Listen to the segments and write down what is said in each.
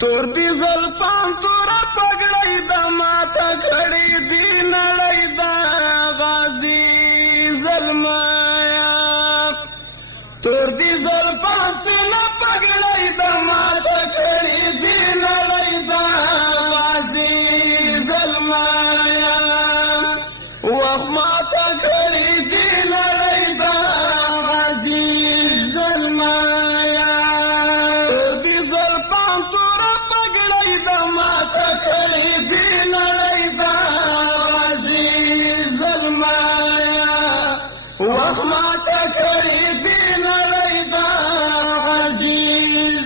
تور دی زلفان تور پګړی د ماته کړي دی نړۍ دا غازی زلمیا تور دی زلفان سپین پګړی د ماته کړي دی نړۍ دا غازی زلمیا وخت ماته کړي دی نړۍ دا غازی زلمیا تور دی زلفان تور پګړی د ماته کړي دی نړۍ دا غازی زلمیا وخت ماته کړي دی نړۍ دا غازی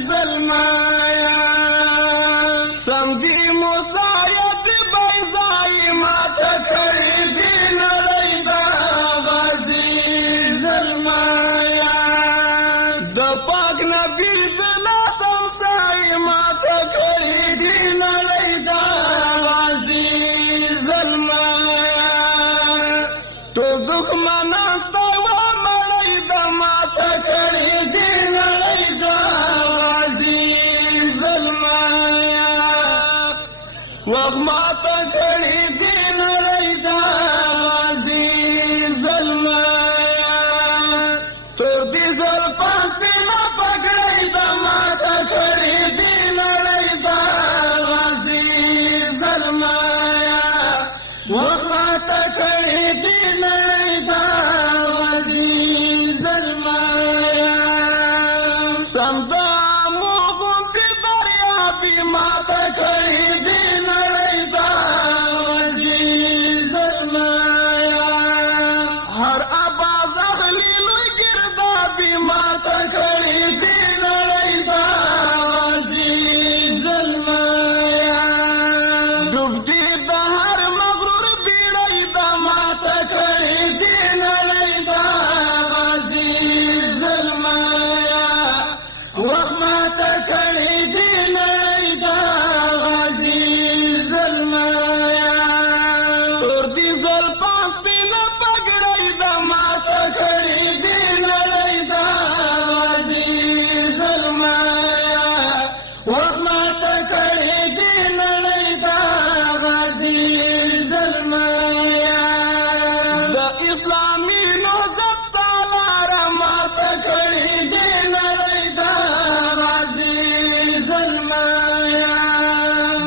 زلمیا سمدي مساید بیزای ماته کړي دی نړۍ دا غازی زلمیا د پاک نبی د لاس همسای ماته کړي دی نړۍ دا غازی زلمیا ټول دښمنان ستا ومړی د ماته کړي دی نړۍ دا غازی زلمیا وخت ماته کړي دی نړۍ دا غازی زلمیا تور دی زلفان سپین پګړی د ماته کړي دی نړۍ دا غازی زلمیا وخت ماته کړي دی نړۍ دا غازی زلمیا سمدا موغونتی دریابی ماته کړي دی نړۍ دا غازی زلمیا هر آواز اخلي لوی ګردابي ماته کړي دی نړۍ دا غازی زلمیا ډوب دی د هر مغرور بیړۍ د ماته کړي دی نړۍ دا غازی زلمیا وخت ماته کړي دی نړۍ دا غازی زلمیا تور دی زلفان سپین پګړی د ماته کړي دی نړۍ دا غازی زلمیا وخت ماته کړي دی نړۍ دا غازی زلمیا د اسلامي نهضت سالار ماته کړي دی نړۍ دا غازی زلمیا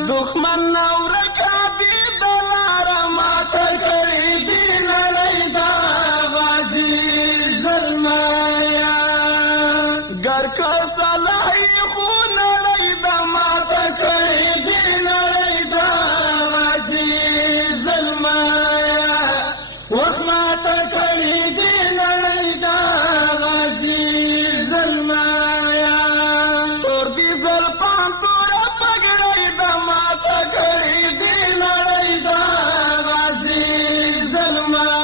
دښمن نورکا دی د لار ماته کړي دی نړۍ دا غازی زلمیا ګر که صلاحي خو نړۍ د ماته کړي دی نړۍ دا غازی زلمیا وخت ماته کړي دی نړۍ دا غازی زلمیا تور دی زلفان تور پګړی د ماته کړي دی نړۍ دا غازی زلمیا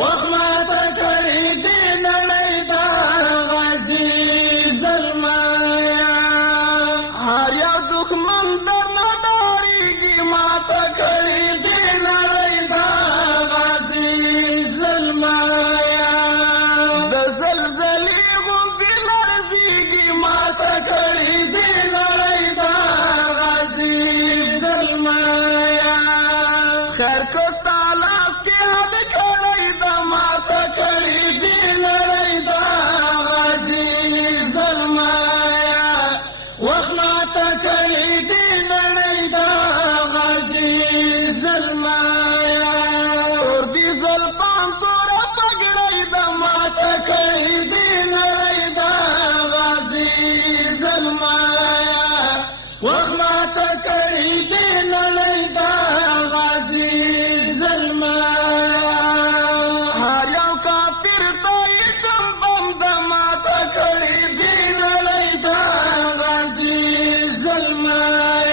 وخت ماته کړي دی نړۍ دا غازی زلمیا هر یو دښمن درنه ډارېږي ماته کړي دی نړۍ دا غازی زلمیا د زلزلې غوندې لړزېږي ماته کړي دی نړۍ دا غازی زلمیا خیر که ستا لاس کې حد کړی د ماته کړي دی نړۍ دا غازی زلمیا وخت ماته کړي دی نړۍ دا غازی زلمیا تور دی زلفان تور پګړی د ماته کړي دی نړۍ دا غازی زلمیا وخت ماته کړي دی نړۍ دا غازی زلمیا هر یو کافر ته یې ټمبم د ماته کړي دی نړۍ دا غازی زلمیا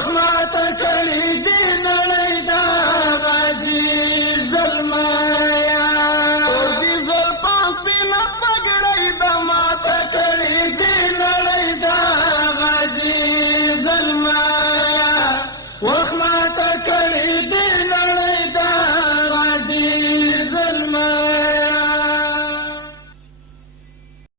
مخمات کړي دي نړۍ دا غازي زلمیا تور دي زلفان سپینه پګړۍ د